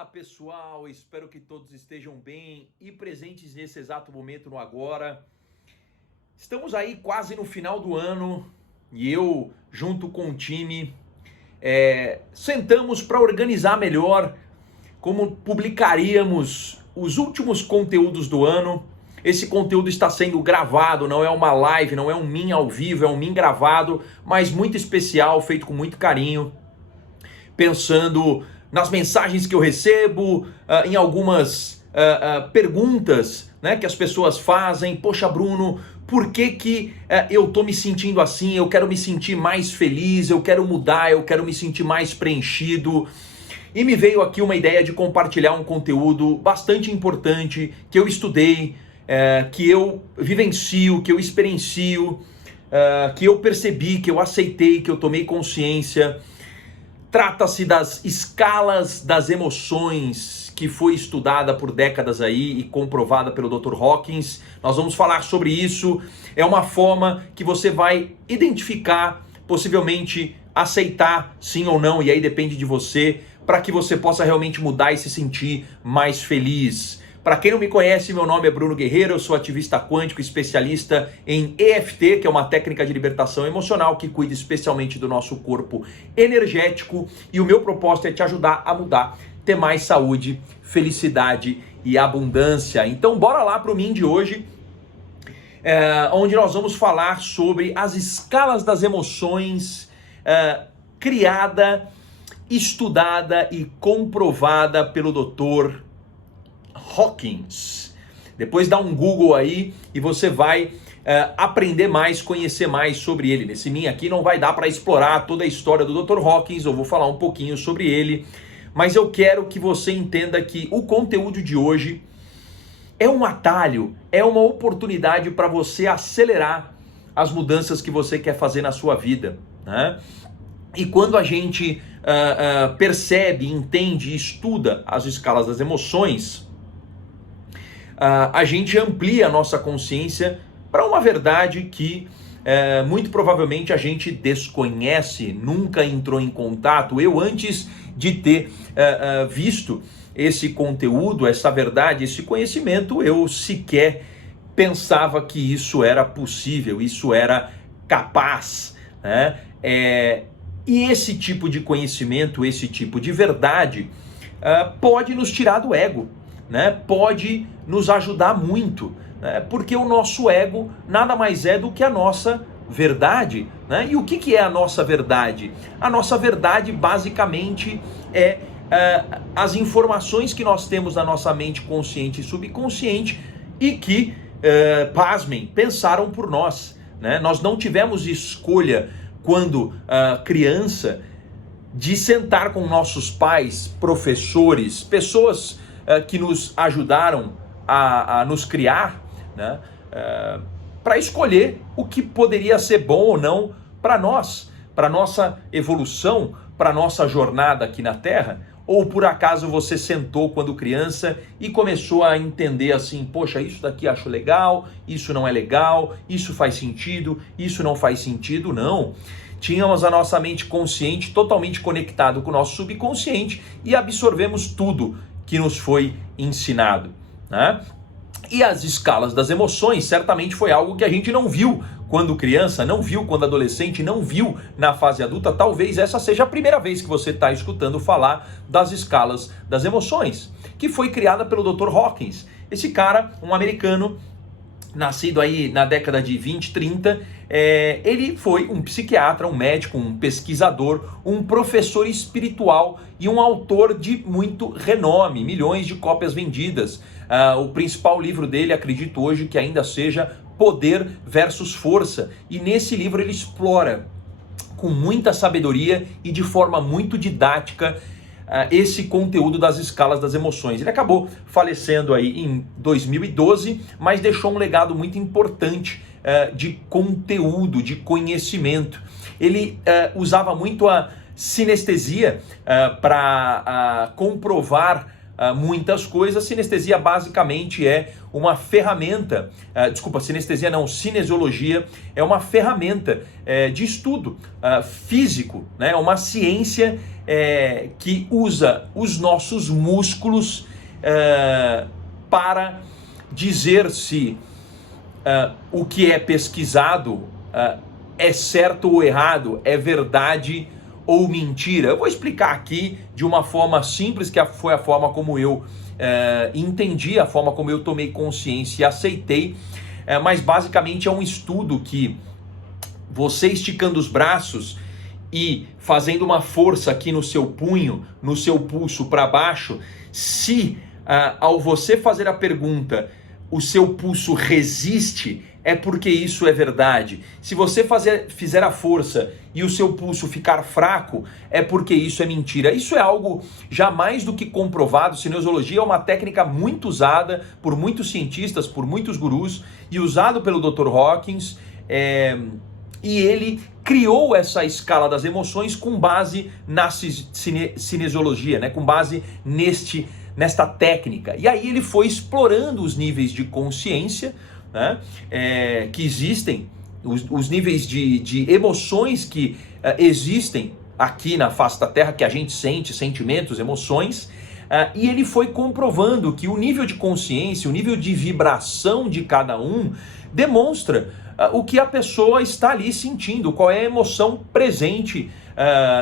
Fala pessoal, espero que todos estejam bem e presentes nesse exato momento no agora. Estamos aí quase no final do ano e eu, junto com o time, sentamos para organizar melhor como publicaríamos os últimos conteúdos do ano. Esse conteúdo está sendo gravado, não é uma live, não é um min ao vivo, é um min gravado, mas muito especial, feito com muito carinho, pensando nas mensagens que eu recebo, em algumas perguntas, né, que as pessoas fazem. Poxa, Bruno, por que eu tô me sentindo assim? Eu quero me sentir mais feliz, eu quero mudar, eu quero me sentir mais preenchido. E me veio aqui uma ideia de compartilhar um conteúdo bastante importante que eu estudei, que eu vivencio, que eu experiencio, que eu percebi, que eu aceitei, que eu tomei consciência. Trata-se das escalas das emoções, que foi estudada por décadas aí e comprovada pelo Dr. Hawkins. Nós vamos falar sobre isso. É uma forma que você vai identificar, possivelmente aceitar sim ou não, e aí depende de você, para que você possa realmente mudar e se sentir mais feliz. Para quem não me conhece, meu nome é Bruno Guerreiro, eu sou ativista quântico, especialista em EFT, que é uma técnica de libertação emocional que cuida especialmente do nosso corpo energético, e o meu propósito é te ajudar a mudar, ter mais saúde, felicidade e abundância. Então bora lá para o min de hoje, onde nós vamos falar sobre as escalas das emoções, criada, estudada e comprovada pelo Dr. Hawkins. Depois dá um Google aí e você vai aprender mais, conhecer mais sobre ele. Nesse min aqui não vai dar para explorar toda a história do Dr. Hawkins, eu vou falar um pouquinho sobre ele, mas eu quero que você entenda que o conteúdo de hoje é um atalho, é uma oportunidade para você acelerar as mudanças que você quer fazer na sua vida, né? E quando a gente percebe, entende e estuda as escalas das emoções, a gente amplia a nossa consciência para uma verdade que muito provavelmente a gente desconhece, nunca entrou em contato. Eu, antes de ter visto esse conteúdo, essa verdade, esse conhecimento, eu sequer pensava que isso era possível, isso era capaz, né? E esse tipo de conhecimento, esse tipo de verdade pode nos tirar do ego, né? Pode nos ajudar muito, né? Porque o nosso ego nada mais é do que a nossa verdade, né? E o que é a nossa verdade? A nossa verdade basicamente é as informações que nós temos na nossa mente consciente e subconsciente e que, pasmem, pensaram por nós, né? Nós não tivemos escolha quando criança de sentar com nossos pais, professores, pessoas que nos ajudaram a nos criar, né? Para escolher o que poderia ser bom ou não para nós, para nossa evolução, para nossa jornada aqui na Terra. Ou por acaso você sentou quando criança e começou a entender assim, poxa, isso daqui acho legal, isso não é legal, isso faz sentido, isso não faz sentido? Não. Tínhamos a nossa mente consciente totalmente conectado com o nosso subconsciente e absorvemos tudo que nos foi ensinado, né? E as escalas das emoções certamente foi algo que a gente não viu quando criança, não viu quando adolescente, não viu na fase adulta. Talvez essa seja a primeira vez que você está escutando falar das escalas das emoções, que foi criada pelo Dr. Hawkins. Esse cara, um americano, nascido aí na década de 20, 30, ele foi um psiquiatra, um médico, um pesquisador, um professor espiritual e um autor de muito renome, milhões de cópias vendidas. O principal livro dele, acredito hoje que ainda seja Poder versus Força, e nesse livro ele explora com muita sabedoria e de forma muito didática esse conteúdo das escalas das emoções. Ele acabou falecendo aí em 2012, mas deixou um legado muito importante de conteúdo, de conhecimento. Ele usava muito a sinestesia para comprovar muitas coisas. Sinestesia basicamente é uma ferramenta, sinestesia não, cinesiologia é uma ferramenta de estudo físico, né? Uma ciência que usa os nossos músculos para dizer se o que é pesquisado é certo ou errado, é verdade ou mentira. Eu vou explicar aqui de uma forma simples, que foi a forma como eu entendi, a forma como eu tomei consciência e aceitei, mas basicamente é um estudo que você esticando os braços e fazendo uma força aqui no seu punho, no seu pulso para baixo, se ao você fazer a pergunta, o seu pulso resiste, é porque isso é verdade. Se você fizer a força e o seu pulso ficar fraco, é porque isso é mentira. Isso é algo já mais do que comprovado. Cinesiologia é uma técnica muito usada por muitos cientistas, por muitos gurus, e usado pelo Dr. Hawkins, e ele criou essa escala das emoções com base na cinesiologia, né? Com base nesta técnica. E aí ele foi explorando os níveis de consciência, né? Que existem, os níveis de emoções que existem aqui na face da Terra, que a gente sente, sentimentos, emoções, e ele foi comprovando que o nível de consciência, o nível de vibração de cada um demonstra o que a pessoa está ali sentindo, qual é a emoção presente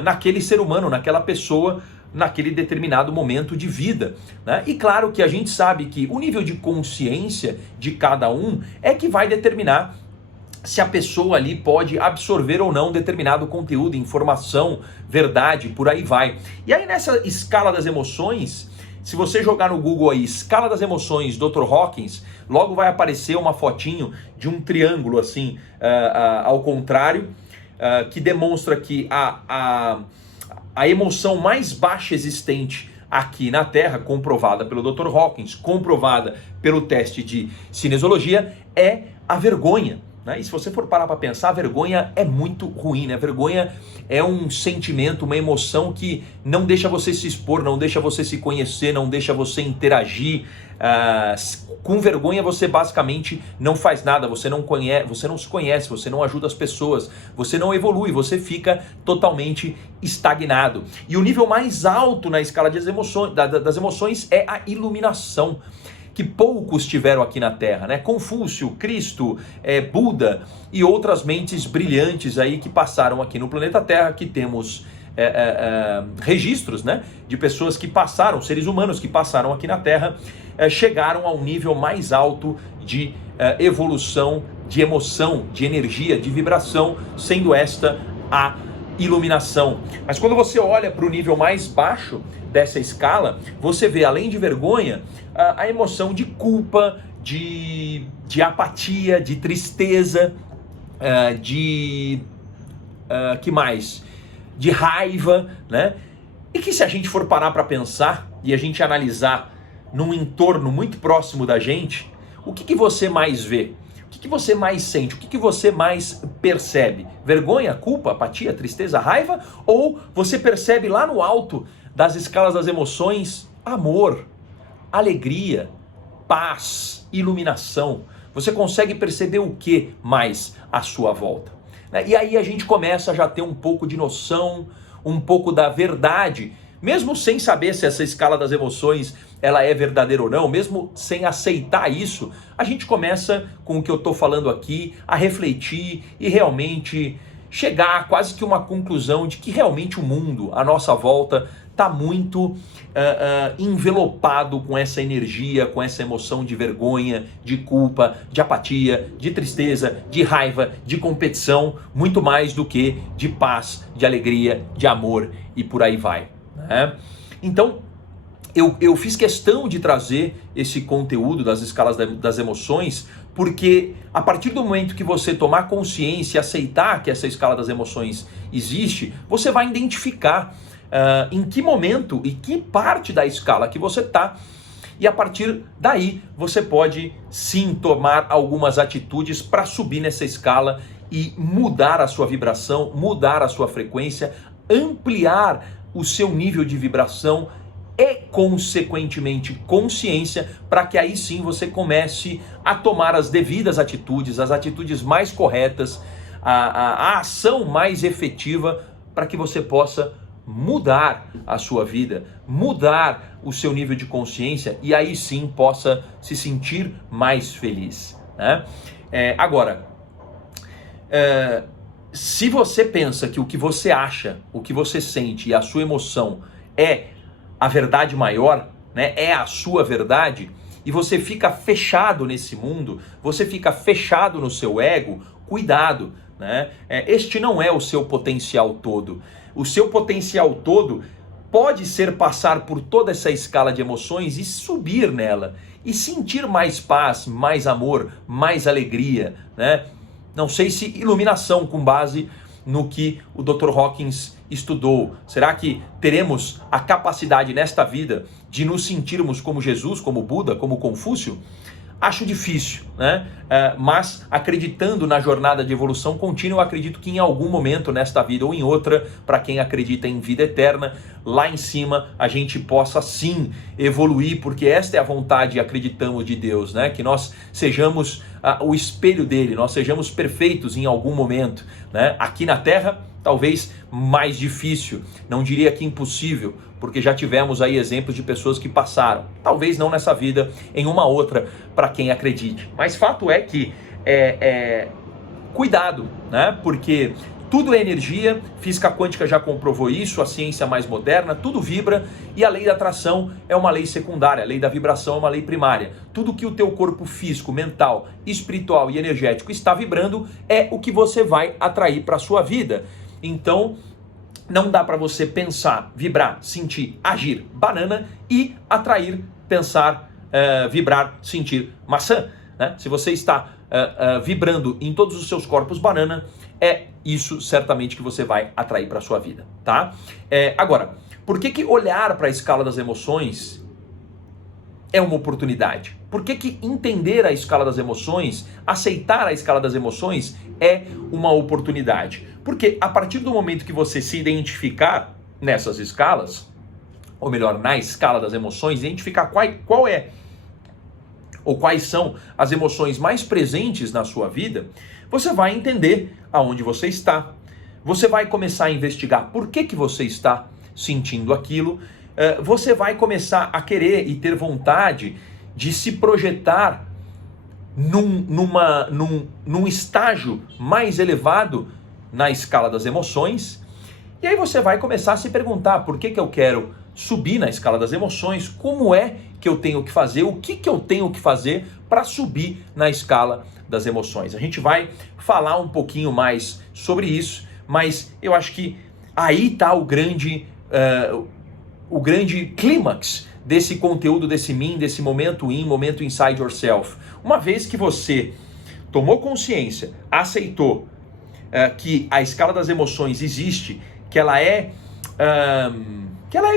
naquele ser humano, naquela pessoa, naquele determinado momento de vida, né? E claro que a gente sabe que o nível de consciência de cada um é que vai determinar se a pessoa ali pode absorver ou não determinado conteúdo, informação, verdade, por aí vai. E aí nessa escala das emoções, se você jogar no Google aí, escala das emoções, Dr. Hawkins, logo vai aparecer uma fotinho de um triângulo assim, ao contrário, que demonstra que a emoção mais baixa existente aqui na Terra, comprovada pelo Dr. Hawkins, comprovada pelo teste de cinesiologia, é a vergonha, né? E se você for parar para pensar, a vergonha é muito ruim, né? A vergonha é um sentimento, uma emoção que não deixa você se expor, não deixa você se conhecer, não deixa você interagir. Com vergonha você basicamente não faz nada, você não se conhece, você não ajuda as pessoas, você não evolui, você fica totalmente estagnado. E o nível mais alto na escala das emoções é a iluminação, que poucos tiveram aqui na Terra, né? Confúcio, Cristo, Buda e outras mentes brilhantes aí que passaram aqui no planeta Terra, que temos registros, né, de pessoas que passaram, seres humanos que passaram aqui na Terra, chegaram ao nível mais alto de evolução, de emoção, de energia, de vibração, sendo esta a iluminação. Mas quando você olha para o nível mais baixo dessa escala, você vê, além de vergonha, a emoção de culpa, de apatia, de tristeza, que mais? De raiva, né? E que se a gente for parar para pensar e a gente analisar num entorno muito próximo da gente, o que você mais vê? O que você mais sente? O que você mais percebe? Vergonha, culpa, apatia, tristeza, raiva? Ou você percebe lá no alto das escalas das emoções amor, alegria, paz, iluminação? Você consegue perceber o que mais à sua volta? E aí a gente começa a já ter um pouco de noção, um pouco da verdade, mesmo sem saber se essa escala das emoções ela é verdadeira ou não, mesmo sem aceitar isso, a gente começa com o que eu estou falando aqui, a refletir e realmente chegar a quase que uma conclusão de que realmente o mundo, à nossa volta, está muito envelopado com essa energia, com essa emoção de vergonha, de culpa, de apatia, de tristeza, de raiva, de competição, muito mais do que de paz, de alegria, de amor e por aí vai, né? Então, eu fiz questão de trazer esse conteúdo das escalas das emoções, porque a partir do momento que você tomar consciência e aceitar que essa escala das emoções existe, você vai identificar em que momento e que parte da escala que você está, e a partir daí você pode sim tomar algumas atitudes para subir nessa escala e mudar a sua vibração, mudar a sua frequência, ampliar o seu nível de vibração e, consequentemente, consciência, para que aí sim você comece a tomar as devidas atitudes, as atitudes mais corretas, a ação mais efetiva, para que você possa mudar a sua vida, mudar o seu nível de consciência e aí sim possa se sentir mais feliz, né? Agora, se você pensa que o que você acha, o que você sente e a sua emoção é a verdade maior, né, é a sua verdade, e você fica fechado nesse mundo, você fica fechado no seu ego, cuidado, né? Este não é o seu potencial todo. O seu potencial todo pode ser passar por toda essa escala de emoções e subir nela, e sentir mais paz, mais amor, mais alegria, né? Não sei se iluminação com base no que o Dr. Hawkins estudou. Será que teremos a capacidade nesta vida de nos sentirmos como Jesus, como Buda, como Confúcio? Acho difícil, né? Mas acreditando na jornada de evolução contínua, eu acredito que em algum momento nesta vida ou em outra, para quem acredita em vida eterna, lá em cima a gente possa sim evoluir, porque esta é a vontade, acreditamos, de Deus, né? Que nós sejamos o espelho dele, nós sejamos perfeitos em algum momento, né? Aqui na Terra, talvez mais difícil, não diria que impossível, porque já tivemos aí exemplos de pessoas que passaram, talvez não nessa vida, em uma outra, para quem acredite. Mas fato é que cuidado, né? Porque tudo é energia, física quântica já comprovou isso, a ciência mais moderna, tudo vibra, e a lei da atração é uma lei secundária, a lei da vibração é uma lei primária. Tudo que o teu corpo físico, mental, espiritual e energético está vibrando é o que você vai atrair para a sua vida. Então, não dá para você pensar, vibrar, sentir, agir banana e atrair, pensar, vibrar, sentir maçã, né? Se você está vibrando em todos os seus corpos banana, é isso certamente que você vai atrair para a sua vida, tá? Agora, por que olhar para a escala das emoções é uma oportunidade? Por que entender a escala das emoções, aceitar a escala das emoções é uma oportunidade? Porque a partir do momento que você se identificar nessas escalas, ou melhor, na escala das emoções, identificar qual é ou quais são as emoções mais presentes na sua vida, você vai entender aonde você está. Você vai começar a investigar por que você está sentindo aquilo. Você vai começar a querer e ter vontade de se projetar num estágio mais elevado na escala das emoções. E aí você vai começar a se perguntar por que eu quero subir na escala das emoções, como é que eu tenho que fazer, o que eu tenho que fazer para subir na escala das emoções. A gente vai falar um pouquinho mais sobre isso, mas eu acho que aí está o grande clímax desse conteúdo, desse momento momento inside yourself. Uma vez que você tomou consciência, aceitou que a escala das emoções existe, que ela é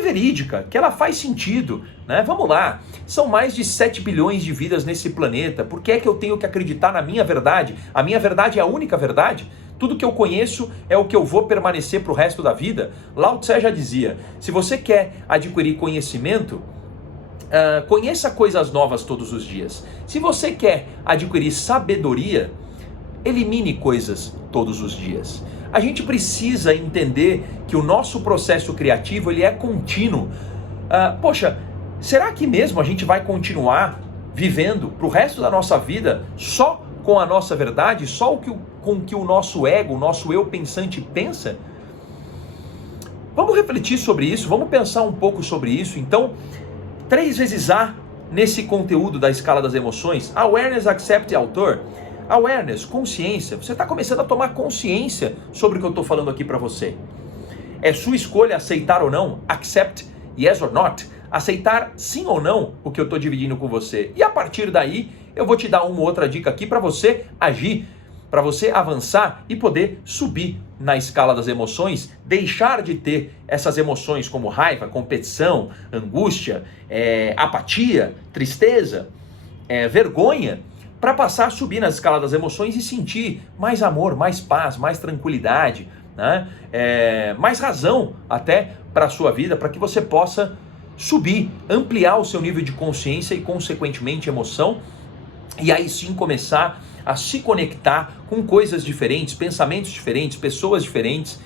verídica, que ela faz sentido, né? Vamos lá, são mais de 7 bilhões de vidas nesse planeta, por que é que eu tenho que acreditar na minha verdade? A minha verdade é a única verdade? Tudo que eu conheço é o que eu vou permanecer para o resto da vida? Lao Tse já dizia, se você quer adquirir conhecimento, conheça coisas novas todos os dias. Se você quer adquirir sabedoria, elimine coisas todos os dias. A gente precisa entender que o nosso processo criativo ele é contínuo. Poxa, será que mesmo a gente vai continuar vivendo para o resto da nossa vida só com a nossa verdade, só com o que o nosso ego, o nosso eu pensante pensa? Vamos refletir sobre isso, vamos pensar um pouco sobre isso. Então, 3 vezes A nesse conteúdo da escala das emoções: awareness, accept e author. Awareness, consciência. Você está começando a tomar consciência sobre o que eu estou falando aqui para você. É sua escolha aceitar ou não. Accept, yes or not. Aceitar sim ou não o que eu estou dividindo com você. E a partir daí, eu vou te dar uma outra dica aqui para você agir, para você avançar e poder subir na escala das emoções, deixar de ter essas emoções como raiva, competição, angústia, apatia, tristeza, vergonha, para passar a subir na escala das emoções e sentir mais amor, mais paz, mais tranquilidade, né? Mais razão até para a sua vida, para que você possa subir, ampliar o seu nível de consciência e, consequentemente, emoção, e aí sim começar a se conectar com coisas diferentes, pensamentos diferentes, pessoas diferentes,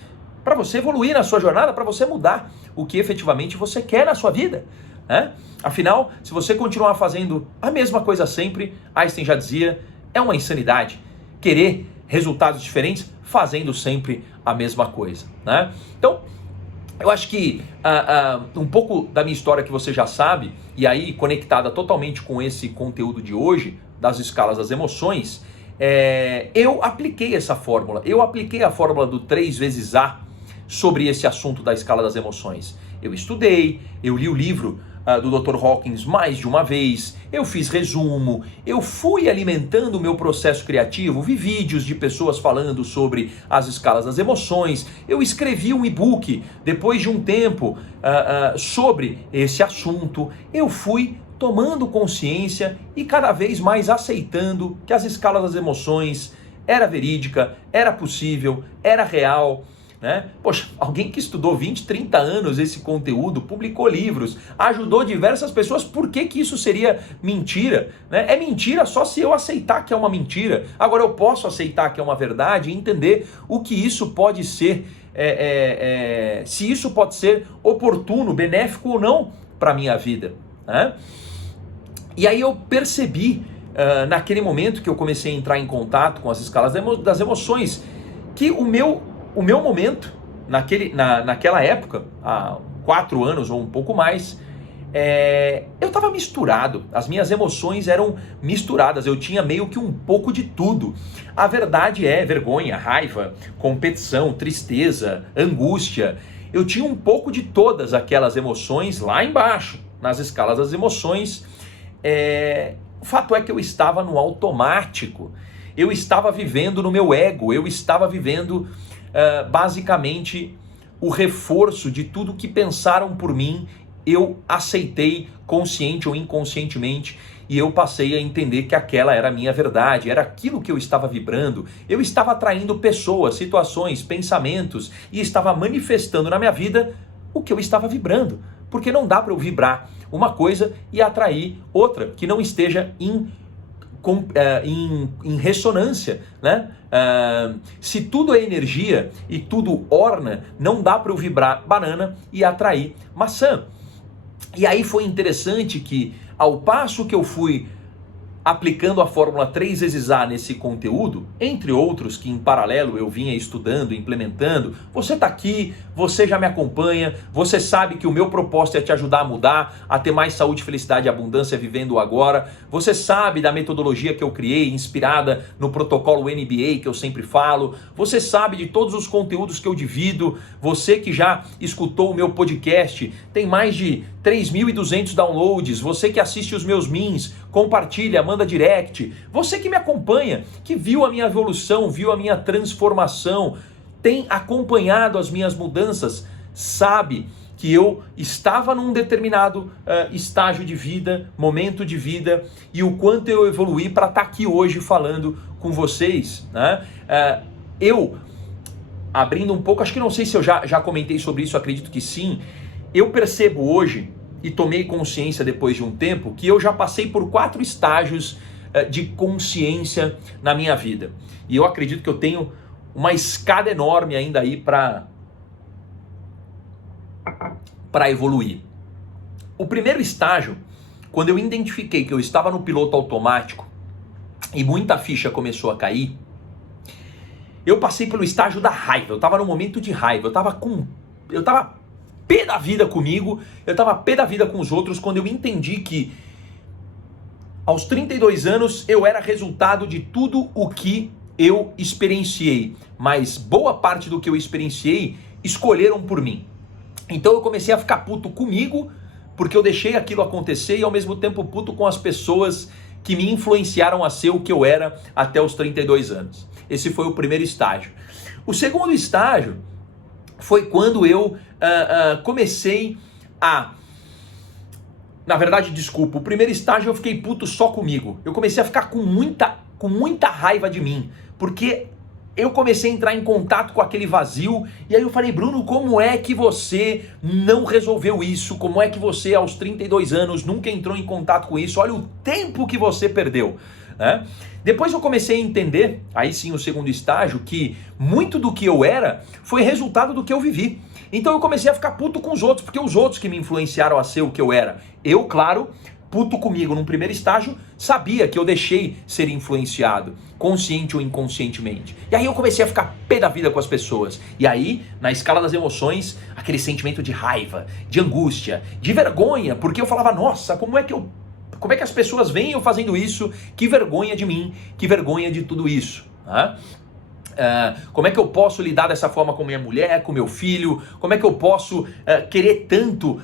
para você evoluir na sua jornada, para você mudar o que efetivamente você quer na sua vida, né? Afinal, se você continuar fazendo a mesma coisa sempre, Einstein já dizia, é uma insanidade querer resultados diferentes fazendo sempre a mesma coisa, né? Então, eu acho que um pouco da minha história que você já sabe, e aí conectada totalmente com esse conteúdo de hoje, das escalas das emoções, eu apliquei essa fórmula. Eu apliquei a fórmula do 3 vezes A sobre esse assunto da escala das emoções. Eu estudei, eu li o livro do Dr. Hawkins mais de uma vez, eu fiz resumo, eu fui alimentando o meu processo criativo, vi vídeos de pessoas falando sobre as escalas das emoções, eu escrevi um e-book depois de um tempo sobre esse assunto, eu fui tomando consciência e cada vez mais aceitando que as escalas das emoções era verídica, era possível, era real, né? Poxa, alguém que estudou 20, 30 anos esse conteúdo, publicou livros, ajudou diversas pessoas, por que que isso seria mentira? Né? É mentira só se eu aceitar que é uma mentira. Agora eu posso aceitar que é uma verdade e entender o que isso pode ser, se isso pode ser oportuno, benéfico ou não para a minha vida, né? E aí eu percebi, naquele momento que eu comecei a entrar em contato com as escalas das emoções, que o meu momento, naquela época, há 4 anos ou um pouco mais, eu estava misturado, as minhas emoções eram misturadas, eu tinha meio que um pouco de tudo. A verdade é vergonha, raiva, competição, tristeza, angústia. Eu tinha um pouco de todas aquelas emoções lá embaixo, nas escalas das emoções. O fato é que eu estava no automático, eu estava vivendo no meu ego, eu estava vivendo basicamente o reforço de tudo que pensaram por mim, eu aceitei consciente ou inconscientemente e eu passei a entender que aquela era a minha verdade, era aquilo que eu estava vibrando, eu estava atraindo pessoas, situações, pensamentos e estava manifestando na minha vida o que eu estava vibrando, porque não dá para eu vibrar uma coisa e atrair outra que não esteja em ressonância, né? Se tudo é energia e tudo orna, não dá para eu vibrar banana e atrair maçã. E aí foi interessante que, ao passo que eu fui aplicando a fórmula 3 vezes A nesse conteúdo, entre outros que em paralelo eu vinha estudando, implementando, você está aqui, você já me acompanha, você sabe que o meu propósito é te ajudar a mudar, a ter mais saúde, felicidade e abundância vivendo agora, você sabe da metodologia que eu criei, inspirada no protocolo NBA que eu sempre falo, você sabe de todos os conteúdos que eu divido, você que já escutou o meu podcast, tem mais de 3.200 downloads, você que assiste os meus memes, compartilha, manda direct, você que me acompanha, que viu a minha evolução, viu a minha transformação, tem acompanhado as minhas mudanças, sabe que eu estava num determinado estágio de vida, momento de vida, e o quanto eu evoluí para estar aqui hoje falando com vocês, né? Eu, abrindo um pouco, acho que não sei se eu já comentei sobre isso, acredito que sim, eu percebo hoje, e tomei consciência depois de um tempo, que eu já passei por 4 estágios de consciência na minha vida. E eu acredito que eu tenho uma escada enorme ainda aí para evoluir. O primeiro estágio, quando eu identifiquei que eu estava no piloto automático e muita ficha começou a cair, eu passei pelo estágio da raiva. Eu estava num momento de raiva, eu estava pé da vida comigo, eu estava pé da vida com os outros, quando eu entendi que aos 32 anos eu era resultado de tudo o que eu experienciei, mas boa parte do que eu experienciei escolheram por mim. Então eu comecei a ficar puto comigo, porque eu deixei aquilo acontecer, e ao mesmo tempo puto com as pessoas que me influenciaram a ser o que eu era até os 32 anos. Esse foi o primeiro estágio. O segundo estágio foi quando eu comecei a... Na verdade, desculpa, o primeiro estágio eu fiquei puto só comigo. Eu comecei a ficar com muita raiva de mim, porque eu comecei a entrar em contato com aquele vazio, e aí eu falei, Bruno, como é que você não resolveu isso? Como é que você, aos 32 anos, nunca entrou em contato com isso? Olha o tempo que você perdeu, né? Depois eu comecei a entender, aí sim o segundo estágio, que muito do que eu era foi resultado do que eu vivi. Então eu comecei a ficar puto com os outros, porque os outros que me influenciaram a ser o que eu era. Eu, claro, puto comigo num primeiro estágio, sabia que eu deixei ser influenciado, consciente ou inconscientemente. E aí eu comecei a ficar pé da vida com as pessoas. E aí, na escala das emoções, aquele sentimento de raiva, de angústia, de vergonha, porque eu falava, nossa, como é que as pessoas veem eu fazendo isso? Que vergonha de mim, que vergonha de tudo isso, né? Como é que eu posso lidar dessa forma com minha mulher, com meu filho? Como é que eu posso querer tanto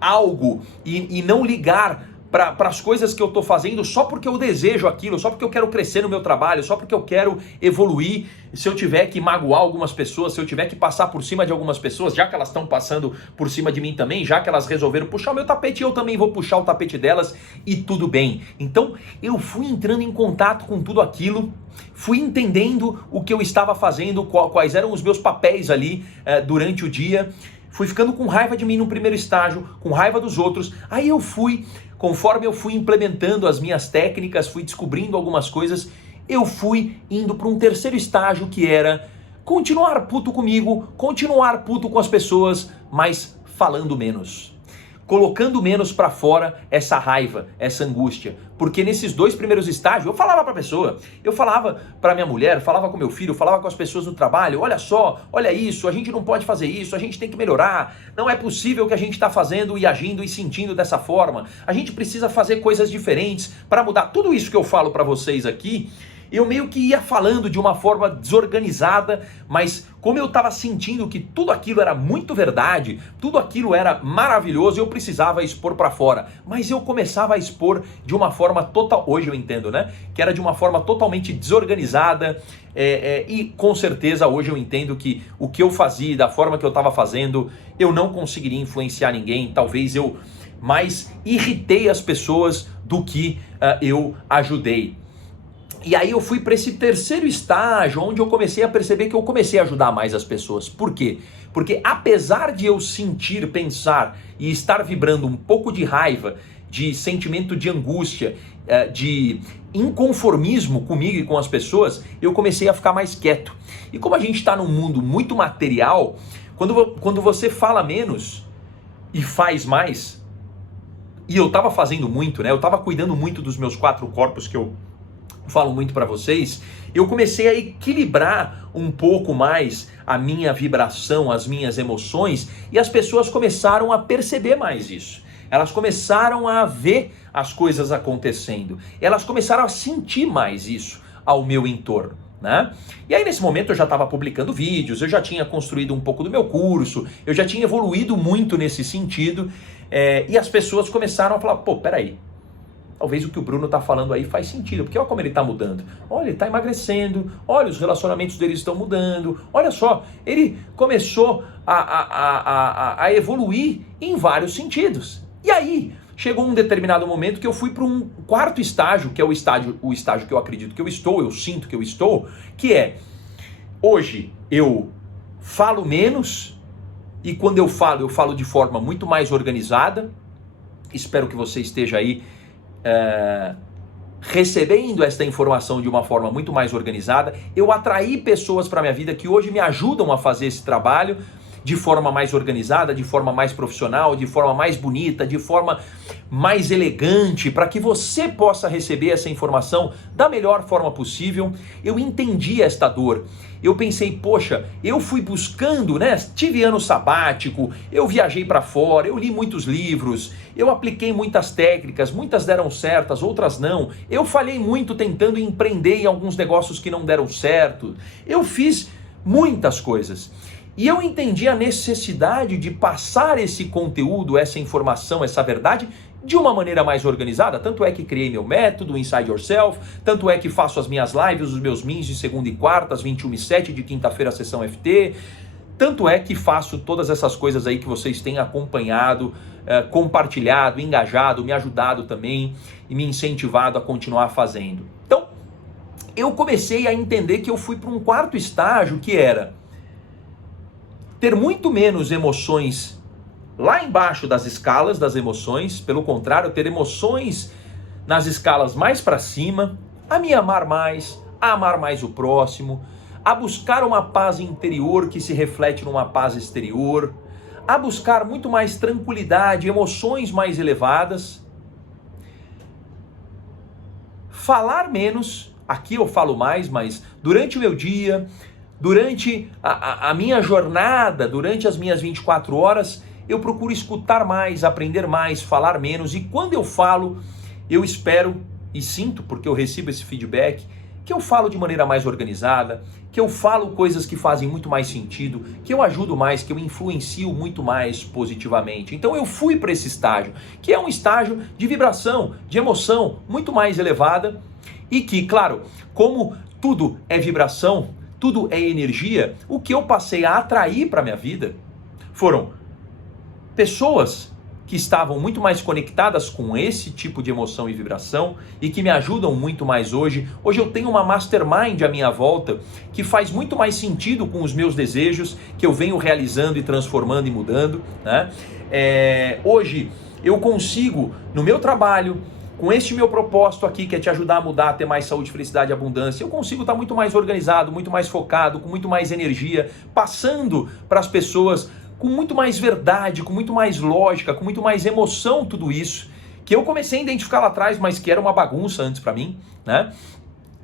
algo e não ligar para as coisas que eu estou fazendo só porque eu desejo aquilo, só porque eu quero crescer no meu trabalho, só porque eu quero evoluir? Se eu tiver que magoar algumas pessoas, se eu tiver que passar por cima de algumas pessoas, já que elas estão passando por cima de mim também, já que elas resolveram puxar o meu tapete, eu também vou puxar o tapete delas e tudo bem. Então eu fui entrando em contato com tudo aquilo, fui entendendo o que eu estava fazendo, quais eram os meus papéis ali durante o dia. Fui ficando com raiva de mim no primeiro estágio, com raiva dos outros. Aí eu fui, conforme eu fui implementando as minhas técnicas, fui descobrindo algumas coisas, eu fui indo para um terceiro estágio, que era continuar puto comigo, continuar puto com as pessoas, mas falando menos. Colocando menos para fora essa raiva, essa angústia. Porque nesses dois primeiros estágios, eu falava para a pessoa, eu falava para minha mulher, falava com meu filho, falava com as pessoas no trabalho, olha só, olha isso, a gente não pode fazer isso, a gente tem que melhorar, não é possível que a gente está fazendo e agindo e sentindo dessa forma, a gente precisa fazer coisas diferentes para mudar. Tudo isso que eu falo para vocês aqui, eu meio que ia falando de uma forma desorganizada, mas como eu estava sentindo que tudo aquilo era muito verdade, tudo aquilo era maravilhoso, eu precisava expor para fora. Mas eu começava a expor de uma forma total, hoje eu entendo, né? Que era de uma forma totalmente desorganizada, e com certeza hoje eu entendo que o que eu fazia, da forma que eu estava fazendo, eu não conseguiria influenciar ninguém. Talvez eu mais irritei as pessoas do que eu ajudei. E aí eu fui para esse terceiro estágio, onde eu comecei a perceber que eu comecei a ajudar mais as pessoas. Por quê? Porque apesar de eu sentir, pensar e estar vibrando um pouco de raiva, de sentimento de angústia, de inconformismo comigo e com as pessoas, eu comecei a ficar mais quieto. E como a gente está num mundo muito material, quando você fala menos e faz mais, e eu estava fazendo muito, né? Eu estava cuidando muito dos meus 4 corpos que eu falo muito para vocês, eu comecei a equilibrar um pouco mais a minha vibração, as minhas emoções, e as pessoas começaram a perceber mais isso. Elas começaram a ver as coisas acontecendo. Elas começaram a sentir mais isso ao meu entorno, né? E aí nesse momento eu já estava publicando vídeos, eu já tinha construído um pouco do meu curso, eu já tinha evoluído muito nesse sentido, e as pessoas começaram a falar, pô, peraí, talvez o que o Bruno está falando aí faz sentido, porque olha como ele está mudando. Olha, ele está emagrecendo, olha, os relacionamentos dele estão mudando, olha só, ele começou a evoluir em vários sentidos. E aí, chegou um determinado momento que eu fui para um quarto estágio, que é o estágio que eu acredito que eu estou, eu sinto que eu estou, que é, hoje eu falo menos, e quando eu falo de forma muito mais organizada. Espero que você esteja aí recebendo esta informação de uma forma muito mais organizada. Eu atraí pessoas para minha vida que hoje me ajudam a fazer esse trabalho de forma mais organizada, de forma mais profissional, de forma mais bonita, de forma mais elegante, para que você possa receber essa informação da melhor forma possível. Eu entendi esta dor. Eu pensei, poxa, eu fui buscando, né? Tive ano sabático, eu viajei para fora, eu li muitos livros, eu apliquei muitas técnicas, muitas deram certas, outras não. Eu falhei muito tentando empreender em alguns negócios que não deram certo. Eu fiz muitas coisas. E eu entendi a necessidade de passar esse conteúdo, essa informação, essa verdade de uma maneira mais organizada. Tanto é que criei meu método, Inside Yourself, tanto é que faço as minhas lives, os meus meetings de segunda e quarta, às 21h07, de quinta-feira a sessão FT. Tanto é que faço todas essas coisas aí que vocês têm acompanhado, compartilhado, engajado, me ajudado também e me incentivado a continuar fazendo. Então, eu comecei a entender que eu fui para um quarto estágio, que era ter muito menos emoções lá embaixo das escalas das emoções, pelo contrário, ter emoções nas escalas mais para cima, a me amar mais, a amar mais o próximo, a buscar uma paz interior que se reflete numa paz exterior, a buscar muito mais tranquilidade, emoções mais elevadas, falar menos, aqui eu falo mais, mas durante o meu dia, durante a minha jornada, durante as minhas 24 horas, eu procuro escutar mais, aprender mais, falar menos, e quando eu falo, eu espero e sinto, porque eu recebo esse feedback, que eu falo de maneira mais organizada, que eu falo coisas que fazem muito mais sentido, que eu ajudo mais, que eu influencio muito mais positivamente. Então eu fui para esse estágio, que é um estágio de vibração, de emoção muito mais elevada, e que, claro, como tudo é vibração, tudo é energia, o que eu passei a atrair para a minha vida foram pessoas que estavam muito mais conectadas com esse tipo de emoção e vibração e que me ajudam muito mais hoje. Hoje eu tenho uma mastermind à minha volta que faz muito mais sentido com os meus desejos, que eu venho realizando e transformando e mudando, né? Hoje eu consigo, no meu trabalho, com este meu propósito aqui, que é te ajudar a mudar, a ter mais saúde, felicidade e abundância, eu consigo estar muito mais organizado, muito mais focado, com muito mais energia, passando para as pessoas com muito mais verdade, com muito mais lógica, com muito mais emoção, tudo isso, que eu comecei a identificar lá atrás, mas que era uma bagunça antes para mim, né?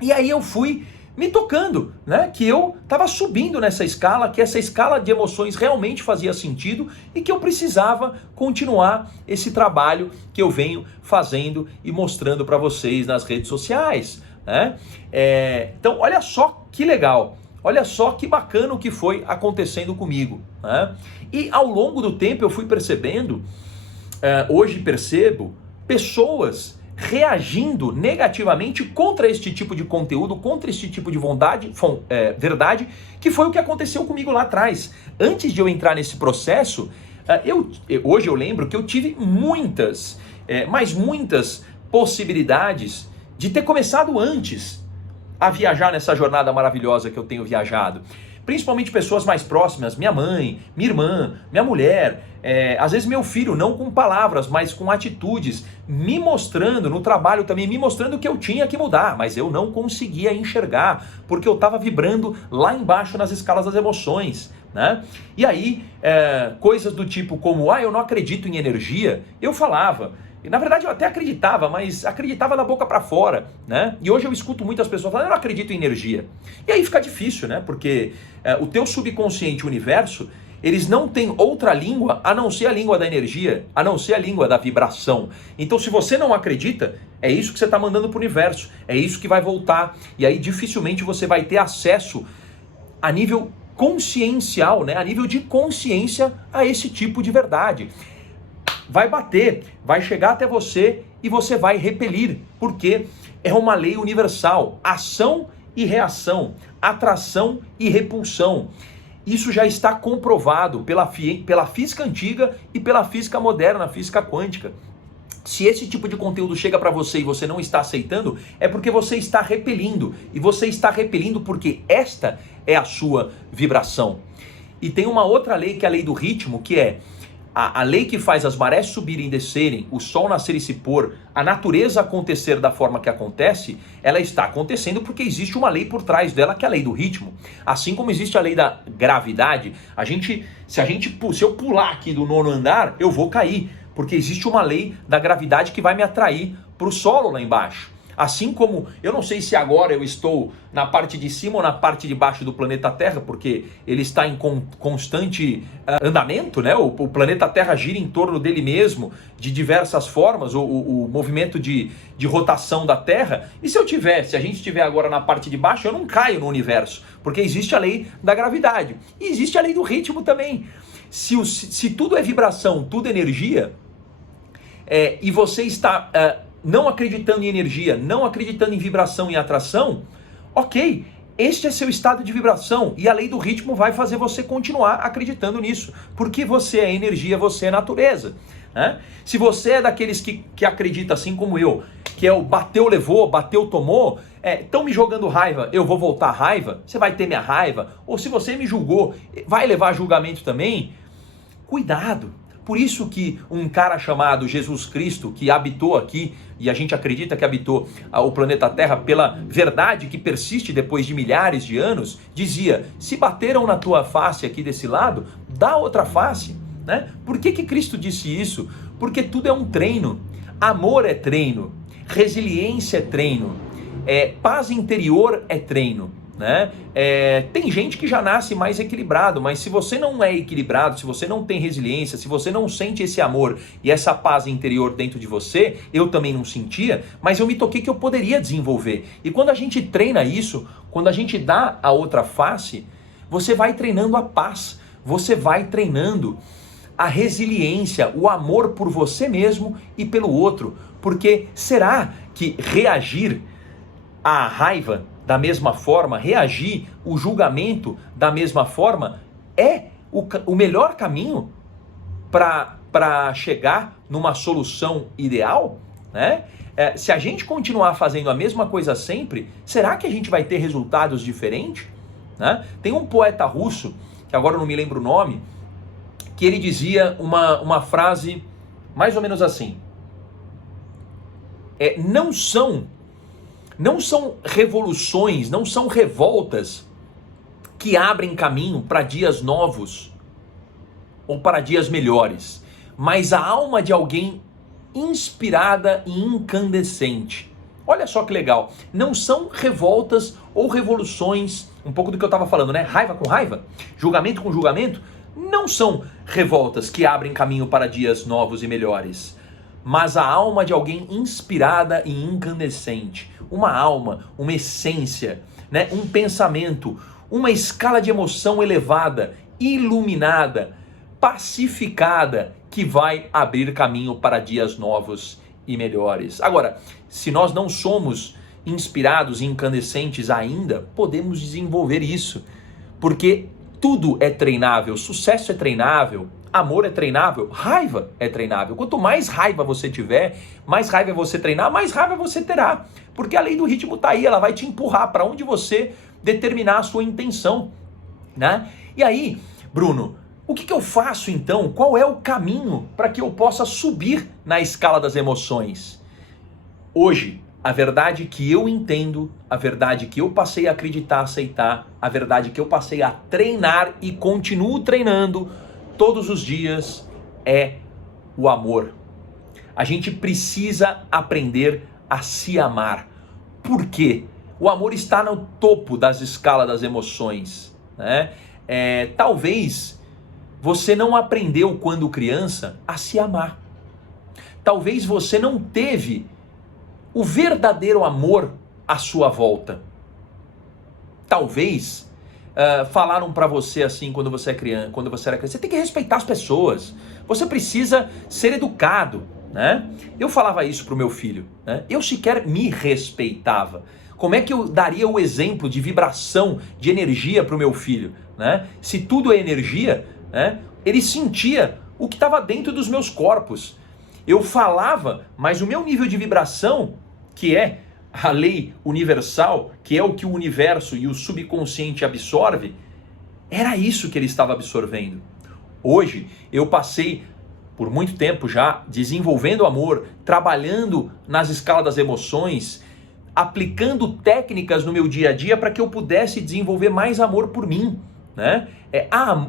E aí eu fui me tocando, né? Que eu estava subindo nessa escala, que essa escala de emoções realmente fazia sentido e que eu precisava continuar esse trabalho que eu venho fazendo e mostrando para vocês nas redes sociais, né? Então, olha só que legal. Olha só que bacana o que foi acontecendo comigo, né? E ao longo do tempo eu fui percebendo, hoje percebo, pessoas reagindo negativamente contra este tipo de conteúdo, contra este tipo de verdade, que foi o que aconteceu comigo lá atrás. Antes de eu entrar nesse processo, hoje eu lembro que eu tive muitas possibilidades de ter começado antes a viajar nessa jornada maravilhosa que eu tenho viajado. Principalmente pessoas mais próximas, minha mãe, minha irmã, minha mulher, às vezes meu filho, não com palavras, mas com atitudes, me mostrando, no trabalho também, me mostrando que eu tinha que mudar, mas eu não conseguia enxergar, porque eu estava vibrando lá embaixo nas escalas das emoções, né? E aí, coisas do tipo como, eu não acredito em energia, eu falava. Na verdade eu até acreditava, mas acreditava da boca para fora, né? E hoje eu escuto muitas pessoas falando, eu não acredito em energia. E aí fica difícil, né? Porque o teu subconsciente, o universo, eles não têm outra língua a não ser a língua da energia, a não ser a língua da vibração. Então se você não acredita, é isso que você está mandando para o universo, é isso que vai voltar. E aí dificilmente você vai ter acesso a nível consciencial, né? A nível de consciência a esse tipo de verdade. Vai bater, vai chegar até você e você vai repelir, porque é uma lei universal, ação e reação, atração e repulsão. Isso já está comprovado pela física antiga e pela física moderna, física quântica. Se esse tipo de conteúdo chega para você e você não está aceitando, é porque você está repelindo, e você está repelindo porque esta é a sua vibração. E tem uma outra lei que é a lei do ritmo, que é a lei que faz as marés subirem e descerem, o sol nascer e se pôr, a natureza acontecer da forma que acontece, ela está acontecendo porque existe uma lei por trás dela, que é a lei do ritmo. Assim como existe a lei da gravidade, se eu pular aqui do 9º andar, eu vou cair, porque existe uma lei da gravidade que vai me atrair para o solo lá embaixo. Assim como, eu não sei se agora eu estou na parte de cima ou na parte de baixo do planeta Terra, porque ele está em constante andamento, né? O planeta Terra gira em torno dele mesmo, de diversas formas, o movimento de rotação da Terra. E se a gente estiver agora na parte de baixo, eu não caio no universo, porque existe a lei da gravidade. E existe a lei do ritmo também. Se tudo é vibração, tudo é energia, e você está... não acreditando em energia, não acreditando em vibração e atração, ok, Este é seu estado de vibração e a lei do ritmo vai fazer você continuar acreditando nisso, porque você é energia, você é natureza, né? Se você é daqueles que acredita assim como eu, que é o bateu, levou, bateu, tomou, estão me jogando raiva, eu vou voltar a raiva, você vai ter minha raiva, ou se você me julgou, vai levar julgamento também, cuidado. Por isso que um cara chamado Jesus Cristo, que habitou aqui, e a gente acredita que habitou o planeta Terra pela verdade que persiste depois de milhares de anos, dizia, se bateram na tua face aqui desse lado, dá outra face, né? Por que Cristo disse isso? Porque tudo é um treino. Amor é treino, resiliência é treino, paz interior é treino. Né? Tem gente que já nasce mais equilibrado, mas se você não é equilibrado, se você não tem resiliência, se você não sente esse amor e essa paz interior dentro de você, eu também não sentia, mas eu me toquei que eu poderia desenvolver. E quando a gente treina isso, quando a gente dá a outra face, você vai treinando a paz, você vai treinando a resiliência, o amor por você mesmo e pelo outro. Porque será que reagir à raiva da mesma forma, reagir o julgamento da mesma forma, é o melhor caminho para chegar numa solução ideal? Né? Se a gente continuar fazendo a mesma coisa sempre, será que a gente vai ter resultados diferentes? Né? Tem um poeta russo, que agora eu não me lembro o nome, que ele dizia uma frase mais ou menos assim, não são revoluções, não são revoltas que abrem caminho para dias novos ou para dias melhores, mas a alma de alguém inspirada e incandescente. Olha só que legal, não são revoltas ou revoluções, um pouco do que eu estava falando, né? Raiva com raiva, julgamento com julgamento, não são revoltas que abrem caminho para dias novos e melhores, mas a alma de alguém inspirada e incandescente. Uma alma, uma essência, né? Um pensamento, uma escala de emoção elevada, iluminada, pacificada, que vai abrir caminho para dias novos e melhores. Agora, se nós não somos inspirados e incandescentes ainda, podemos desenvolver isso, porque tudo é treinável, sucesso é treinável, amor é treinável, raiva é treinável. Quanto mais raiva você tiver, mais raiva você treinar, mais raiva você terá. Porque a lei do ritmo está aí, ela vai te empurrar para onde você determinar a sua intenção, né? E aí, Bruno, o que eu faço então? Qual é o caminho para que eu possa subir na escala das emoções? Hoje, a verdade que eu entendo, a verdade que eu passei a acreditar, aceitar, a verdade que eu passei a treinar e continuo treinando todos os dias é o amor. A gente precisa aprender a se amar. Por quê? O amor está no topo das escalas das emoções, né? Talvez você não aprendeu quando criança a se amar. Talvez você não teve o verdadeiro amor à sua volta. Talvez falaram para você assim quando você era criança, você tem que respeitar as pessoas, você precisa ser educado, né? Eu falava isso pro meu filho, né? Eu sequer me respeitava. Como é que eu daria o exemplo de vibração, de energia pro meu filho, né? Se tudo é energia, né? Ele sentia o que estava dentro dos meus corpos. Eu falava, mas o meu nível de vibração, que é a lei universal, que é o que o universo e o subconsciente absorve, era isso que ele estava absorvendo. Hoje, eu passei por muito tempo já desenvolvendo amor, trabalhando nas escalas das emoções, aplicando técnicas no meu dia a dia para que eu pudesse desenvolver mais amor por mim, né?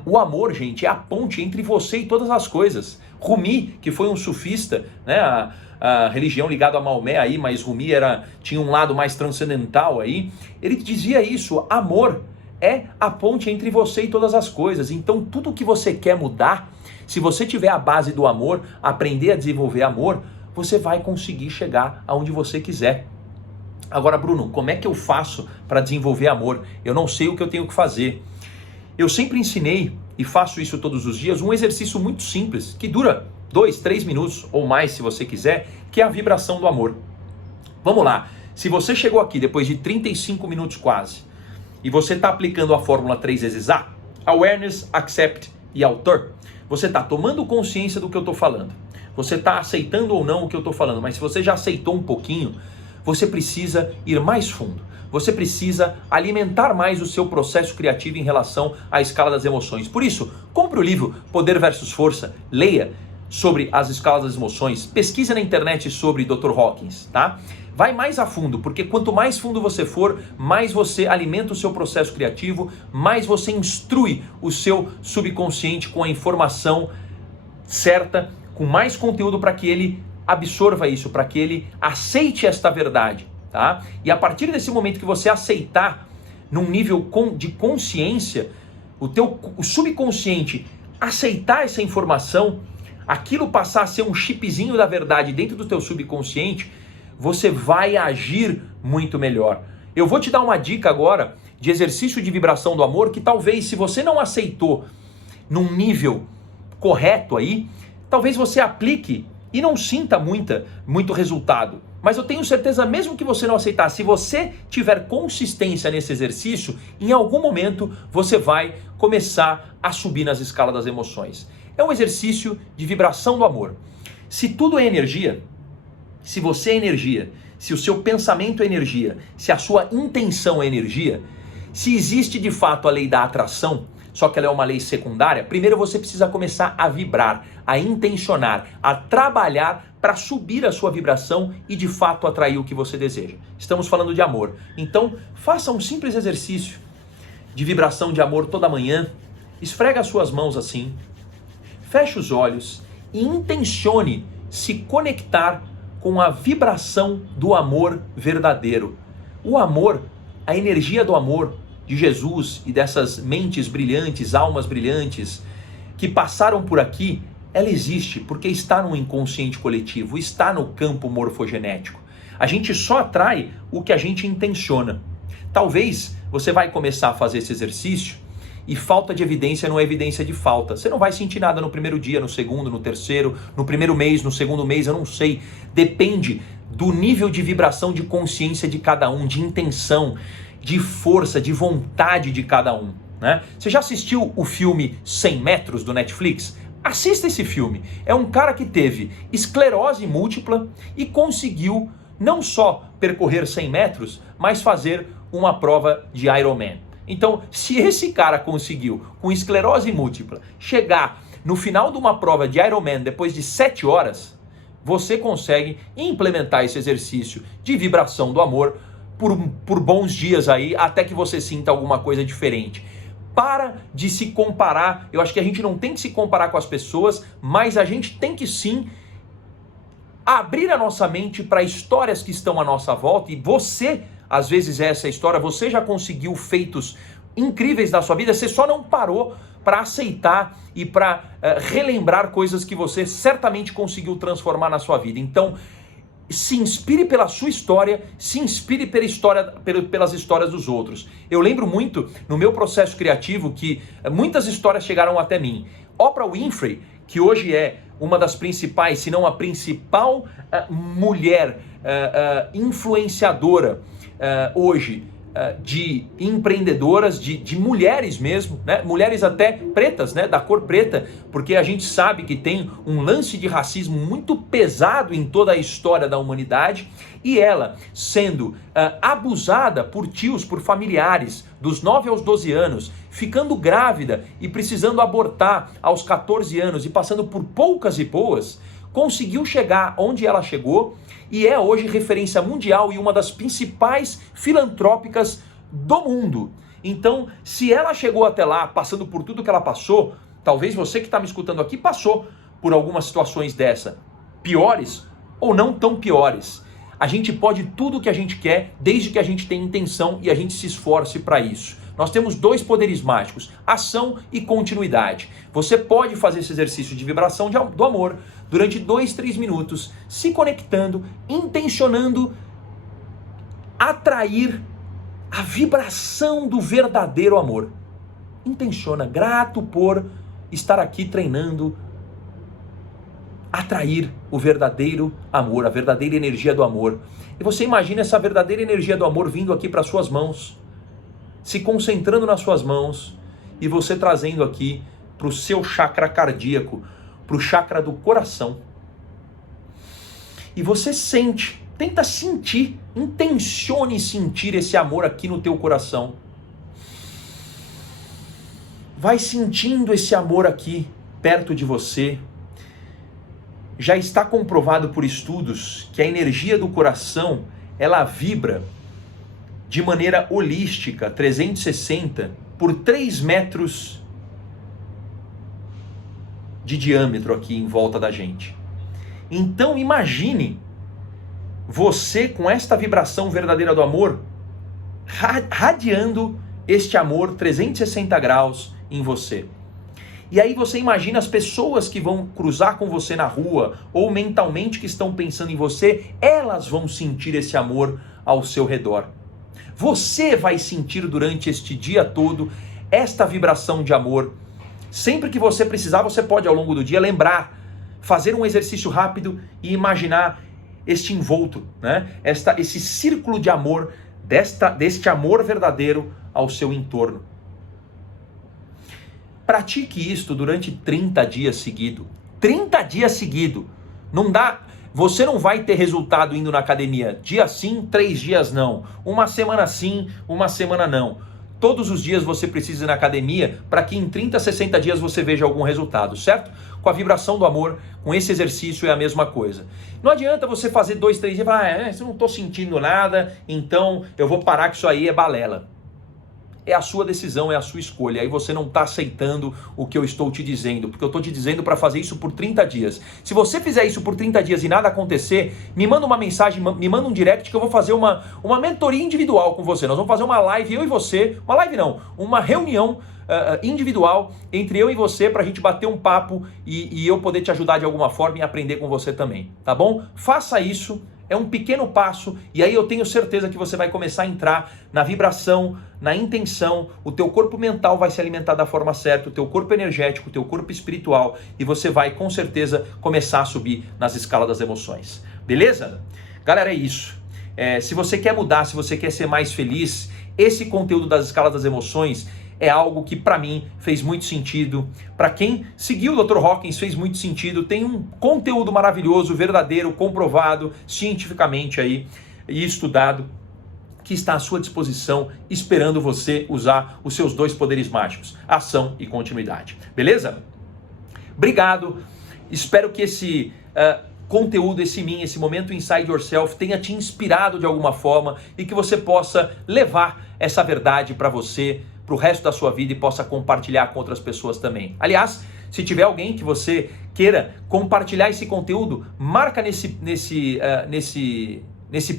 O amor, gente, é a ponte entre você e todas as coisas. Rumi, que foi um sufista, né? A religião ligada a Maomé aí, mas Rumi tinha um lado mais transcendental aí, ele dizia isso, amor é a ponte entre você e todas as coisas. Então tudo que você quer mudar, se você tiver a base do amor, aprender a desenvolver amor, você vai conseguir chegar aonde você quiser. Agora, Bruno, como é que eu faço para desenvolver amor? Eu não sei o que eu tenho que fazer. Eu sempre ensinei, e faço isso todos os dias, um exercício muito simples, que dura 2, 3 minutos ou mais se você quiser, que é a vibração do amor. Vamos lá, se você chegou aqui depois de 35 minutos quase, e você está aplicando a fórmula 3 vezes A, awareness, accept e author, você está tomando consciência do que eu estou falando. Você está aceitando ou não o que eu estou falando, mas se você já aceitou um pouquinho, você precisa ir mais fundo. Você precisa alimentar mais o seu processo criativo em relação à escala das emoções. Por isso, compre o livro Poder versus Força, leia sobre as escalas das emoções, pesquisa na internet sobre Dr. Hawkins, tá? Vai mais a fundo, porque quanto mais fundo você for, mais você alimenta o seu processo criativo, mais você instrui o seu subconsciente com a informação certa, com mais conteúdo para que ele absorva isso, para que ele aceite esta verdade, tá? E a partir desse momento que você aceitar num nível de consciência, o subconsciente aceitar essa informação, aquilo passar a ser um chipzinho da verdade dentro do teu subconsciente, você vai agir muito melhor. Eu vou te dar uma dica agora de exercício de vibração do amor que talvez, se você não aceitou num nível correto aí, talvez você aplique e não sinta muito resultado. Mas eu tenho certeza, mesmo que você não aceitar, se você tiver consistência nesse exercício, em algum momento você vai começar a subir nas escalas das emoções. É um exercício de vibração do amor. Se tudo é energia, se você é energia, se o seu pensamento é energia, se a sua intenção é energia, se existe de fato a lei da atração, só que ela é uma lei secundária, primeiro você precisa começar a vibrar, a intencionar, a trabalhar para subir a sua vibração e de fato atrair o que você deseja. Estamos falando de amor. Então, faça um simples exercício de vibração de amor toda manhã, esfrega as suas mãos assim, feche os olhos e intencione se conectar com a vibração do amor verdadeiro. O amor, a energia do amor de Jesus e dessas mentes brilhantes, almas brilhantes que passaram por aqui, ela existe porque está no inconsciente coletivo, está no campo morfogenético. A gente só atrai o que a gente intenciona. Talvez você vai começar a fazer esse exercício e falta de evidência não é evidência de falta. Você não vai sentir nada no primeiro dia, no segundo, no terceiro, no primeiro mês, no segundo mês, eu não sei. Depende do nível de vibração de consciência de cada um, de intenção, de força, de vontade de cada um, né? Você já assistiu o filme 100 metros do Netflix? Assista esse filme. É um cara que teve esclerose múltipla e conseguiu não só percorrer 100 metros, mas fazer uma prova de Ironman. Então, se esse cara conseguiu, com esclerose múltipla, chegar no final de uma prova de Ironman depois de 7 horas, você consegue implementar esse exercício de vibração do amor por bons dias aí, até que você sinta alguma coisa diferente. Para de se comparar. Eu acho que a gente não tem que se comparar com as pessoas, mas a gente tem que sim abrir a nossa mente para histórias que estão à nossa volta, e você, às vezes, essa história, você já conseguiu feitos incríveis na sua vida, você só não parou para aceitar e para relembrar coisas que você certamente conseguiu transformar na sua vida. Então, se inspire pela sua história, se inspire pelas histórias dos outros. Eu lembro muito, no meu processo criativo, que muitas histórias chegaram até mim. Oprah Winfrey, que hoje é uma das principais, se não a principal mulher influenciadora hoje, de empreendedoras, de mulheres mesmo, né? Mulheres até pretas, né? Da cor preta, porque a gente sabe que tem um lance de racismo muito pesado em toda a história da humanidade, e ela sendo abusada por tios, por familiares, dos 9 aos 12 anos, ficando grávida e precisando abortar aos 14 anos e passando por poucas e boas, conseguiu chegar onde ela chegou e é hoje referência mundial e uma das principais filantrópicas do mundo. Então, se ela chegou até lá, passando por tudo que ela passou, talvez você que está me escutando aqui passou por algumas situações dessa, piores ou não tão piores. A gente pode tudo o que a gente quer, desde que a gente tenha intenção e a gente se esforce para isso. Nós temos 2 poderes mágicos, ação e continuidade. Você pode fazer esse exercício de vibração do amor durante 2, 3 minutos, se conectando, intencionando atrair a vibração do verdadeiro amor. Intenciona, grato por estar aqui treinando, atrair o verdadeiro amor, a verdadeira energia do amor. E você imagina essa verdadeira energia do amor vindo aqui para suas mãos. se concentrando nas suas mãos e você trazendo aqui para o seu chakra cardíaco, para o chakra do coração. E você sente, tenta sentir, intencione sentir esse amor aqui no teu coração. Vai sentindo esse amor aqui perto de você. Já está comprovado por estudos que a energia do coração, ela vibra de maneira holística, 360, por 3 metros de diâmetro aqui em volta da gente. Então imagine você com esta vibração verdadeira do amor, radiando este amor 360 graus em você. E aí você imagina as pessoas que vão cruzar com você na rua, ou mentalmente que estão pensando em você, elas vão sentir esse amor ao seu redor. Você vai sentir durante este dia todo esta vibração de amor. Sempre que você precisar, você pode ao longo do dia lembrar, fazer um exercício rápido e imaginar este envolto, né? Esse círculo de amor, deste amor verdadeiro ao seu entorno. Pratique isto durante 30 dias seguidos. 30 dias seguidos. Não dá, você não vai ter resultado indo na academia. Dia sim, 3 dias não. Uma semana sim, uma semana não. Todos os dias você precisa ir na academia para que em 30, 60 dias você veja algum resultado, certo? Com a vibração do amor, com esse exercício é a mesma coisa. Não adianta você fazer 2, 3 dias e falar, eu não estou sentindo nada, então eu vou parar que isso aí é balela. É a sua decisão, é a sua escolha. Aí você não está aceitando o que eu estou te dizendo, porque eu estou te dizendo para fazer isso por 30 dias. Se você fizer isso por 30 dias e nada acontecer, me manda uma mensagem, me manda um direct que eu vou fazer uma mentoria individual com você. Nós vamos fazer uma live, eu e você, uma live não, uma reunião individual entre eu e você para a gente bater um papo e eu poder te ajudar de alguma forma e aprender com você também, tá bom? Faça isso. É um pequeno passo e aí eu tenho certeza que você vai começar a entrar na vibração, na intenção, o teu corpo mental vai se alimentar da forma certa, o teu corpo energético, o teu corpo espiritual e você vai com certeza começar a subir nas escalas das emoções. Beleza? Galera, é isso. Se você quer mudar, se você quer ser mais feliz, esse conteúdo das escalas das emoções é algo que para mim fez muito sentido. Para quem seguiu o Dr. Hawkins fez muito sentido. Tem um conteúdo maravilhoso, verdadeiro, comprovado cientificamente aí e estudado que está à sua disposição, esperando você usar os seus 2 poderes mágicos, ação e continuidade. Beleza? Obrigado. Espero que esse conteúdo, esse momento Inside Yourself tenha te inspirado de alguma forma e que você possa levar essa verdade para você, para o resto da sua vida e possa compartilhar com outras pessoas também. Aliás, se tiver alguém que você queira compartilhar esse conteúdo, marca nesse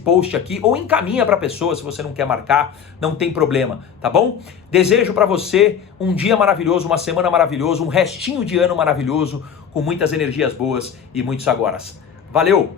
post aqui ou encaminha para a pessoa. Se você não quer marcar, não tem problema, tá bom? Desejo para você um dia maravilhoso, uma semana maravilhosa, um restinho de ano maravilhoso, com muitas energias boas e muitos agoras. Valeu!